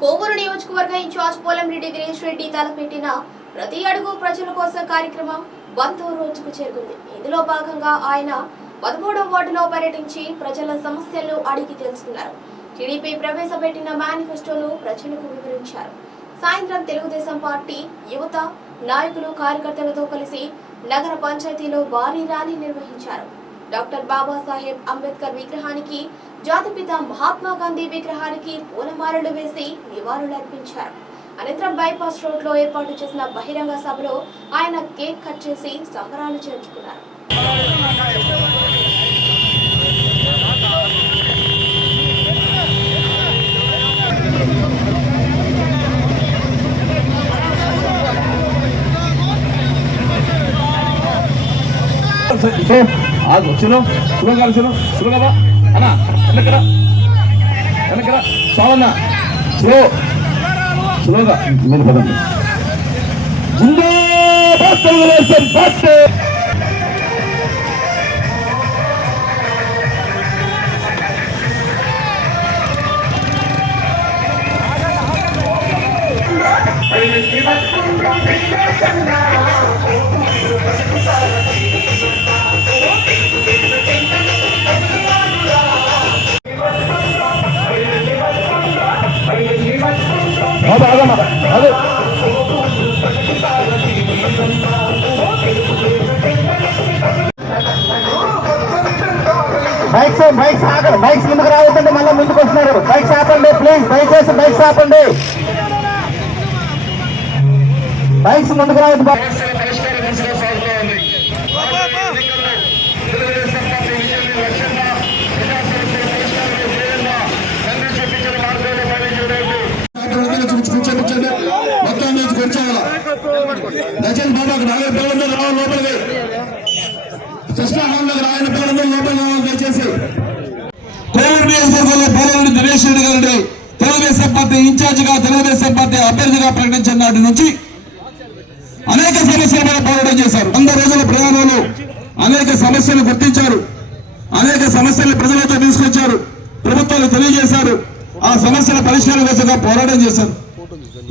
కోవూరు నియోజకవర్గ ఇన్ఛార్జ్ పోలంరెడ్డి దినేష్ రెడ్డి తలపెట్టిన ప్రతి అడుగు ప్రజల కోసం కార్యక్రమం వందో రోజుకు చేరుకుంది. ఇందులో భాగంగా ఆయన పదమూడవ వార్డులో పర్యటించి ప్రజల సమస్యలను అడిగి తెలుసుకున్నారు. టీడీపీ ప్రవేశపెట్టిన మేనిఫెస్టోను ప్రజలకు వివరించారు. సాయంత్రం తెలుగుదేశం పార్టీ యువత నాయకులు కార్యకర్తలతో కలిసి నగర పంచాయతీలో భారీ ర్యాలీ నిర్వహించారు. డాక్టర్ బాబాసాహెబ్ అంబేద్కర్ విగ్రహానికి జాతిపిత మహాత్మా గాంధీ విగ్రహానికి పూలమాలలు వేసి నివాళులర్పించారు. అనంతరం బైపాస్ రోడ్లో ఏర్పాటు చేసిన బహిరంగ సభలో ఆయన కేక్ కట్ చేసి సంబరాలు చేర్చుకున్నారు. సో ఆగు. చలో సులువుగా చలో సులువుగా అన్న వెనకర. వెనకర. సావన్న స్లో స్లోగా మీరు పదండి జిందాబాద్ తెలుగుదేశం పార్టీ. బాబా బైక్స్ ముందుకు రావద్దండి మళ్ళీ ముందుకు వస్తున్నారు బైక్స్ ఆపండి ప్లీజ్ దయచేసి బైక్స్ ఆపండి బైక్స్ ముందుకు రావద్దు బై- కూర్చోబెట్టండి మొత్తం నుంచి దయచేసి బాబా నాలుగు రెడ్డి గారిని తెలుగుదేశం పార్టీ ఇన్ఛార్జిగా తెలుగుదేశం పార్టీ అభ్యర్థిగా ప్రకటించిన నాటి నుంచి అనేక సమస్యల మీద పోరాటం చేశారు. వంద రోజుల ప్రయాణంలో అనేక సమస్యలు గుర్తించారు. అనేక సమస్యలు ప్రజలతో తీసుకొచ్చారు. ప్రభుత్వాలు తెలియజేశారు. ఆ సమస్యల పరిష్కారం కోసంగా పోరాటం చేశారు.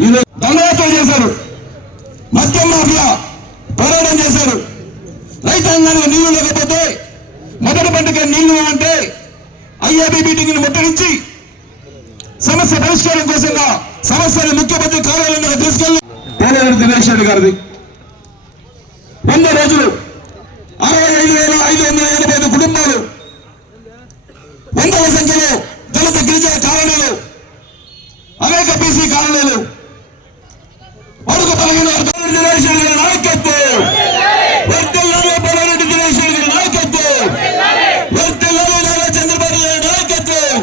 ఈరోజు దండయాత్ర చేశారు. మద్యం మాఫియా పోరాటం చేశారు. రైతాంగానికి నీళ్ళు లేకపోతే మొదటి పంటకి నీళ్ళు అంటే ఐఏబీ మీటింగ్ ముట్టడించి సమస్య పరిష్కారం కోసంగా సమస్యను ముఖ్యమంత్రి కార్యాలయంలో తీసుకెళ్ళి పోలవరం దినేష్ రెడ్డి గారిది వంద రోజులు అరవై ఐదు వేల ఐదు వందల ఎనభై ఐదు కుటుంబాలు వందల సంఖ్యలో దళిత గిరిజన కాలనీలు అనేక బీసీ కాలనీలు అడుగు పలిగిన పోలరెడ్డి దినేష్ రెడ్డి గారి నాయకత్వం వర్తిల్లాలి పోలరెడ్డి దినేష్ రెడ్డి గారి నాయకత్వం వర్తిల్లాలి నారా చంద్రబాబు గారి నాయకత్వం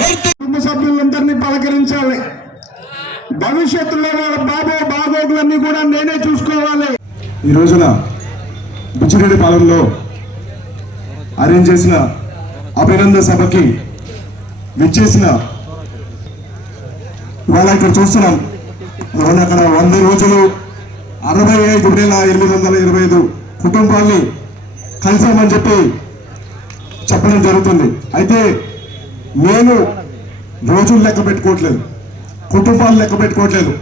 వర్తి కుటుంబ సభ్యులందరినీ పలకరించాలి భవిష్యత్తులో వాళ్ళ బాబో బాగోగులన్నీ కూడా నేనే చూసుకోవాలి ఈ రోజున బుచ్చిరెడ్డి పాలెంలో అరేంజ్ చేసిన అభినందన సభకి విచ్చేసిన ఇవాళ ఇక్కడ చూస్తున్నాం. అక్కడ వంద రోజులు అరవై ఐదు వేల ఎనిమిది వందల ఇరవై ఐదు కుటుంబాల్ని కలిసామని చెప్పి చెప్పడం జరుగుతుంది. అయితే నేను రోజులు లెక్క పెట్టుకోవట్లేదు. కుటుంబాలు లెక్క పెట్టుకోవట్లేదు.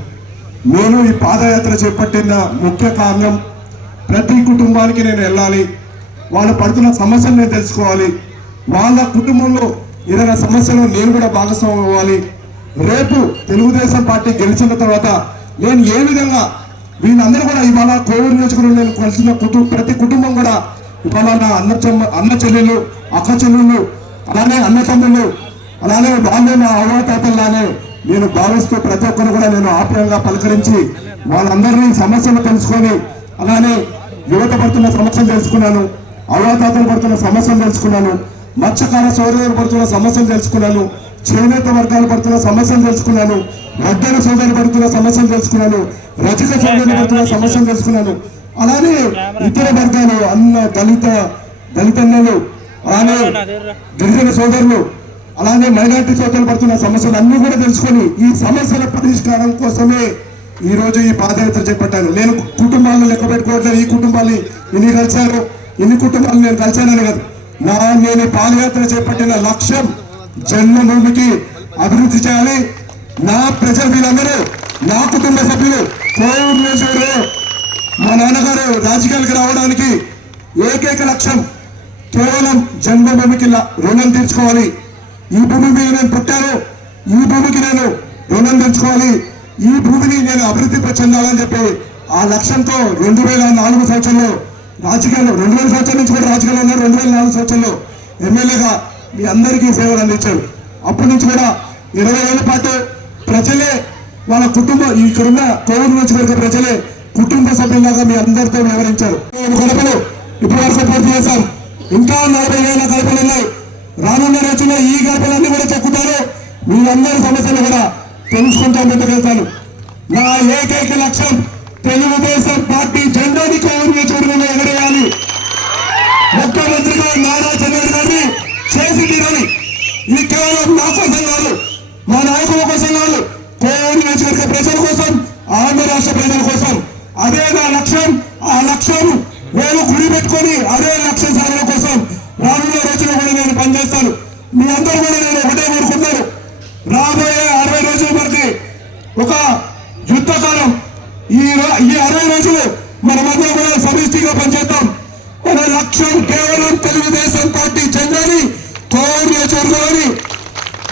నేను ఈ పాదయాత్ర చేపట్టిన ముఖ్య కారణం ప్రతి కుటుంబానికి నేను వెళ్ళాలి. వాళ్ళు పడుతున్న సమస్యలు నేను తెలుసుకోవాలి. వాళ్ళ కుటుంబంలో ఏదైనా సమస్యలు నేను కూడా భాగస్వామ్యం అవ్వాలి. రేపు తెలుగుదేశం పార్టీ గెలిచిన తర్వాత నేను ఏ విధంగా వీళ్ళందరూ కూడా ఇవాళ కోవిడ్ నియోజకవర్గంలో నేను కలిసిన కుటుంబ ప్రతి కుటుంబం కూడా ఇవాళ నా అన్న చెమ్మ అన్న చెల్లెళ్ళు అక్క చెల్లెళ్ళు అలానే అన్న తమ్ముళ్ళు అలానే వాళ్ళే నా అవతాతల్లానే నేను భావిస్తూ ప్రతి ఒక్కరు కూడా నేను ఆప్యాయంగా పలకరించి వాళ్ళందరినీ సమస్యలు తెలుసుకొని అలానే యువత పడుతున్న సమస్యలు తెలుసుకున్నాను అవతాతలు పడుతున్న సమస్యలు తెలుసుకున్నాను మత్స్యకార సోదరులు పడుతున్న సమస్యలు తెలుసుకున్నాను చేనేత వర్గాలు పడుతున్న సమస్యలు తెలుసుకున్నాను వడ్డన సోదరులు పడుతున్న సమస్యలు తెలుసుకున్నాను రజక సోదరులు పడుతున్న సమస్యలు తెలుసుకున్నాను. అలానే ఇతర వర్గాలు అన్న దళిత దళితన్నలు అలానే గిరిజన సోదరులు అలానే మైనార్టీ సోదరులు పడుతున్న సమస్యలు అన్ని కూడా తెలుసుకొని ఈ సమస్యల పరిష్కారం కోసమే ఈ రోజు ఈ పాదయాత్ర చేపట్టాను నేను కుటుంబాలను లెక్క పెట్టుకోవట్లేదు. ఈ కుటుంబాన్ని ఇన్ని కలిశాను ఇన్ని కుటుంబాలు నేను కలిశానని కాదు. నా నేను పాదయాత్ర చేపట్టిన లక్ష్యం జన్మభూమికి అభివృద్ధి చేయాలి. నా ప్రజలు వీళ్ళందరూ నా కుటుంబ సభ్యులు కోవూరు నియోజకవర్గంలో మా నాన్నగారు రాజకీయాలకు రావడానికి ఏకైక లక్ష్యం కేవలం జన్మభూమికి రుణం తీర్చుకోవాలి. ఈ భూమి మీద నేను పుట్టాను. ఈ భూమికి నేను రుణం తీర్చుకోవాలి. ఈ భూమిని నేను అభివృద్ధి చెందాలని చెప్పి ఆ లక్ష్యంతో రెండు వేల నాలుగు సంవత్సరంలో రాజకీయాల్లో రెండు వేల సంవత్సరం నుంచి కూడా రాజకీయాల్లో ఉన్నారు. రెండు వేల నాలుగు సంవత్సరంలో ఎమ్మెల్యేగా మీ అందరికీ సేవలు అందించారు. అప్పటి నుంచి కూడా ఇరవై ఏళ్ళ పాటు ప్రజలే వాళ్ళ కుటుంబ ఇక్కడున్న కోవిడ్ నుంచి కనుక ప్రజలే కుటుంబ సభ్యులాగా మీ అందరితో వివరించారు గడపలు ఇప్పటి వరకు పూర్తి చేశాం. ఇంకా నలభై వేల గడపలు ఉన్నాయి. రానున్న రోజుల్లో ఈ గడపలన్నీ కూడా చెక్కుతారు. మీరందరి సమస్యలు కూడా తెలుసుకుంటూ ముందుకెళ్తాను నా ఏకైక లక్ష్యం తెలుగుదేశం పార్టీ జెండాని కోవిడ్ నియోజకవర్గంలో ఎగరేయాలి ముఖ్యమంత్రిగా నారా చంద్రబాబు గారిని చేసి తీరాలి ఇది కేవలం నా కోసం కాదు మా నాయకుల కోసం కాదు కోవిడ్ నియోజకవర్గ ప్రజల కోసం ఆంధ్ర రాష్ట్ర ప్రజల కోసం అదే నా లక్ష్యం ఆ లక్ష్యం నేను గురి పెట్టుకొని అదే లక్ష్య సాధన కోసం రానున్న రోజుల్లో కూడా నేను పనిచేస్తాను మీ అందరూ కూడా నేను ఒకటే కోరుకున్నాను రాబోయే అరవై రోజుల వరకు ఒక యుద్ధకాలం ఈ రో- ఈ అరవై రోజులు మనమందరం కూడా సమిష్టిగా పనిచేద్దాం మన లక్ష్యం కేవలం తెలుగుదేశం పార్టీ జెండాని కోవిడ్ నియోజకవర్గాన్ని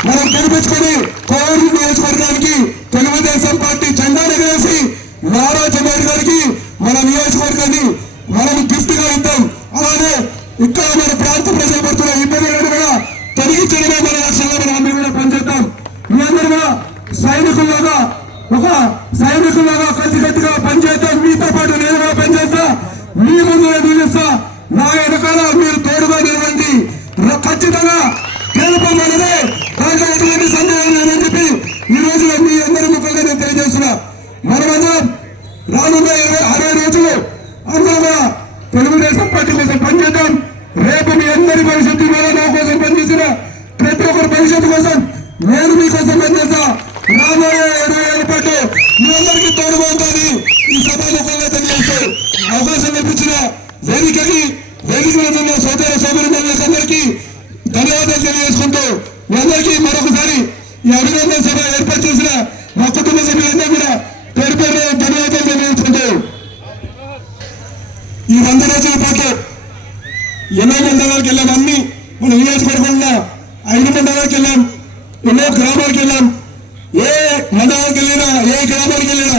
మనం గెలిపించుకొని కోవిడ్ నియోజకవర్గానికి తెలుగుదేశం పార్టీ జెండాని వేసి నారా వారికి మన నియోజకవర్గాన్ని మనం గిఫ్ట్గా ఇద్దాం. అలానే ఇక్కడ మన ప్రాంత ప్రజలు పడుతున్న ఇబ్బందులను కూడా తొలగించడమే మన లక్ష్యంగా మనం అందరూ కూడా పనిచేద్దాం. మీ అందరూ కూడా సైనికుల్లాగా ఒక సైనికుల్లాగా కలిసికట్టుగా పనిచేద్దాం. మీతో పాటు నేను కూడా పనిచేస్తా. మీ ముందు నిలుస్తా. నా వెనకాల మీరు తోడుగా నిలవండి. ర- ఖచ్చితంగా గెలుపమన్నదే దాంట్లో ఎటువంటి సందేహం లేదని చెప్పి ఈ రోజు మీ అందరి ముఖంగా నేను తెలియజేస్తున్నా. మనమందరం రానున్న ఇరవై అరవై రోజులు అందరూ తెలుగుదేశం పార్టీ కోసం పనిచేద్దాం. రేపు మీ అందరి భవిష్యత్తు మీద నా కోసం పనిచేసిన ప్రతి ఒక్కరి భవిష్యత్తు కోసం నేను మీకోసం పనిచేస్తా. రాబోయే ఇరవై ఏళ్ళ పాటు మీ అందరికీ తోడుగా ఉంటుంది ఈ సభ సభాముఖంగా తెలియజేస్తూ అవకాశం ఇప్పించిన వేదికకి వేదిక మీద ఉన్న సోదర సోదరులందరికీ ధన్యవాదాలు తెలియజేసుకుంటూ మీ అందరికీ మరొకసారి ఈ అభినందన సభ ఏర్పాటు చేసిన మా కుటుంబ సభ్యులందరూ కూడా పేరు పేరు ధన్యవాదాలు తెలియజేసుకుంటూ ఈ వంద రోజుల పాటు ఎన్నో మండలాలకు వెళ్ళాం అన్ని మన నియోజకవర్గంలో ఐదు మండలాలకు వెళ్ళాం ఎన్నో గ్రామాలకు వెళ్ళాం. ఏ మండలానికి వెళ్ళినా ఏ గ్రామానికి వెళ్ళినా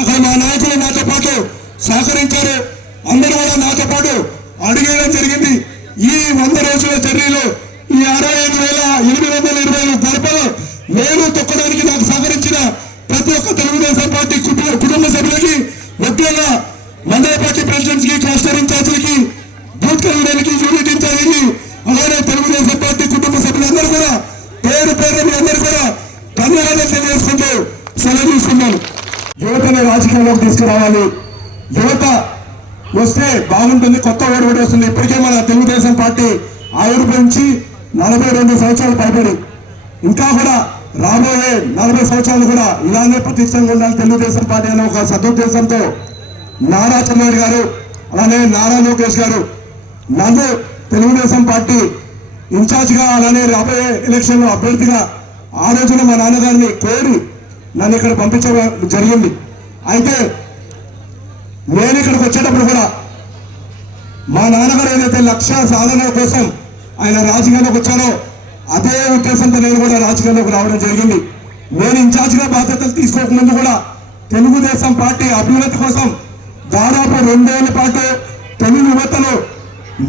అక్కడ మా నాయకులు నాతో పాటు సహకరించారు. అందరూ కూడా నాతో పాటు అడిగేయడం జరిగింది. ఈ వంద రోజుల జర్నీలో ఈ అరవై ఐదు వేల ఎనిమిది వందల ఇరవై ఐదు గడపలు నేను తొక్కడానికి నాకు సహకరించిన ప్రతి ఒక్క తెలుగుదేశం పార్టీ కుటుంబ కుటుంబ సభ్యులకి ముఖ్యంగా మండల పార్టీ ప్రెసిడెంట్స్ ఇన్ఛార్జీలకి బూత్ కన్వీనర్కి యూనిట్ అలానే తెలుగుదేశం పార్టీ కుటుంబ సభ్యులందరూ కూడా పేరు పేరు అందరూ కూడా ధన్యవాదాలు తెలియజేసుకుంటూ సెలవు తీసుకున్నాను యువతని రాజకీయంలోకి తీసుకురావాలి. యువత వస్తే బాగుంటుంది కొత్త ఓడి ఓడి వస్తుంది. ఇప్పటికే మన తెలుగుదేశం పార్టీ ఆవిర్భవించి నలభై రెండు సంవత్సరాలు పైబడి. ఇంకా కూడా రాబోయే నలభై సంవత్సరాలు కూడా ఇలానే ప్రతిష్టంగా ఉండాలి తెలుగుదేశం పార్టీ అనే ఒక సదుద్దేశంతో. నారా చంద్రబాబు గారు అలానే నారా లోకేష్ గారు. నన్ను తెలుగుదేశం పార్టీ ఇన్ఛార్జ్గా అలానే రాబోయే ఎలక్షన్లో అభ్యర్థిగా ఆ రోజున మా నాన్నగారిని కోరి నన్ను ఇక్కడ పంపించడం జరిగింది. అయితే నేను ఇక్కడికి వచ్చేటప్పుడు కూడా మా నాన్నగారు ఏదైతే లక్ష్య సాధన కోసం ఆయన రాజకీయాల్లోకి వచ్చారో అదే ఉద్దేశంతో నేను కూడా రాజకీయాల్లోకి రావడం జరిగింది. నేను ఇన్ఛార్జ్గా బాధ్యతలు తీసుకోకముందు కూడా తెలుగుదేశం పార్టీ అభ్యున్నతి కోసం దాదాపు రెండేళ్ళ పాటు తెలుగు యువతను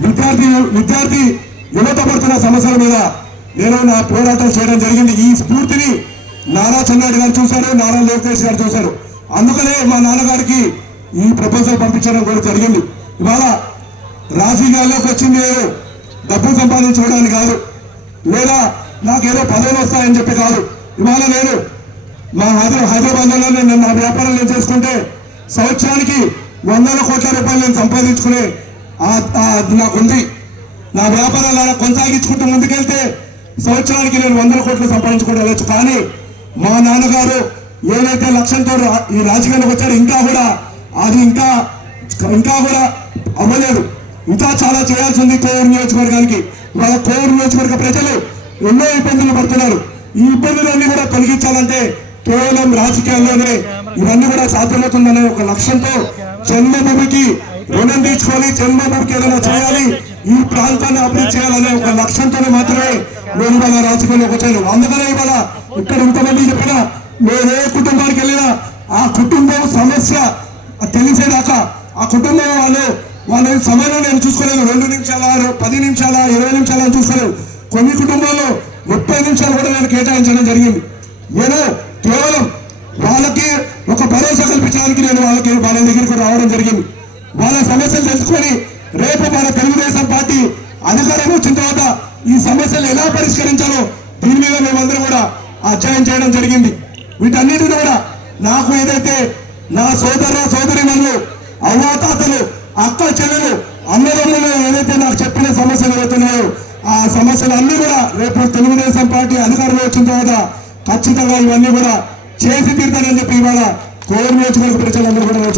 విద్యార్థి విద్యార్థి యువత పడుతున్న సమస్యల మీద నేను నా పోరాటం చేయడం జరిగింది. ఈ స్ఫూర్తిని నారా చంద్రబాబు గారు చూశారు నారా లోకేష్ గారు చూశారు. అందుకనే మా నాన్నగారికి ఈ ప్రపోజల్ పంపించడం కూడా జరిగింది. ఇవాళ రాజకీయాల్లోకి వచ్చింది డబ్బు సంపాదించుకోవడానికి కాదు లేదా నాకేదో పదవులు వస్తాయని చెప్పి కాదు. ఇవాళ నేను మా హైదరాబాద్ హైదరాబాద్లో నేను నా వ్యాపారం నేను చేసుకుంటే సంవత్సరానికి వందల కోట్ల రూపాయలు నేను సంపాదించుకునే ఆ- అది నాకుంది నా వ్యాపారాలు అలా కొనసాగించుకుంటూ ముందుకెళ్తే సంవత్సరానికి నేను వందల కోట్లు సంపాదించుకుంటూ వెళ్ళొచ్చు కానీ మా నాన్నగారు ఏదైతే లక్ష్యంతో ఈ రాజకీయాలకు వచ్చారో ఇంకా కూడా అది ఇంకా ఇంకా కూడా అవ్వలేదు. ఇంకా చాలా చేయాల్సి ఉంది కోవూరు నియోజకవర్గానికి. వాళ్ళ కోవూరు నియోజకవర్గ ప్రజలు ఎన్నో ఇబ్బందులు పడుతున్నారు. ఈ ఇబ్బందులన్నీ కూడా తొలగించాలంటే కేవలం రాజకీయాల్లోనే ఇవన్నీ కూడా సాధ్యమవుతుందనే ఒక లక్ష్యంతో జన్మభూమికి రుణం తీర్చుకొని జన్మభూమికి ఏదైనా చేయాలి ఈ ప్రాంతాన్ని అభివృద్ధి చేయాలనే ఒక లక్ష్యంతోనే మాత్రమే నేను ఇవాళ రాజకీయాల్లోకి వచ్చాను అందుకనే ఇవాళ ఇక్కడ ఇంతమంది చెప్పిన నేను ఏ కుటుంబానికి వెళ్ళినా ఆ కుటుంబం సమస్య తెలిసేదాకా ఆ కుటుంబం వాళ్ళు వాళ్ళ సమయంలో నేను చూసుకోలేదు. రెండు నిమిషాల పది నిమిషాల ఇరవై నిమిషాల చూసుకోలేదు కొన్ని కుటుంబాల్లో ముప్పై నిమిషాలు కూడా నేను కేటాయించడం జరిగింది. నేను కేవలం వాళ్ళకి ఒక భరోసా కల్పించడానికి నేను వాళ్ళకి వాళ్ళ దగ్గరికి రావడం జరిగింది. వాళ్ళ సమస్యలు తెలుసుకొని రేపు మన తెలుగుదేశం పార్టీ అధికారం వచ్చిన తర్వాత ఈ సమస్యలు ఎలా పరిష్కరించాలో దీని మీద మేమందరం కూడా అధ్యయనం చేయడం జరిగింది. వీటన్నిటిని కూడా నాకు ఏదైతే నా సోదర సోదరి మనులు అవ్వాతాతలు అక్క చెల్లెలు అన్నదమ్ములు ఏదైతే నాకు చెప్పిన సమస్యలు ఏవైతున్నాయో ఆ సమస్యలు అన్నీ కూడా రేపు తెలుగుదేశం పార్టీ అధికారంలో వచ్చిన తర్వాత ఖచ్చితంగా ఇవన్నీ కూడా చేసి తీర్థాలని చెప్పి ఇవాళ కోర్ నియోజకవర్గ ప్రజలందరూ కూడా నేను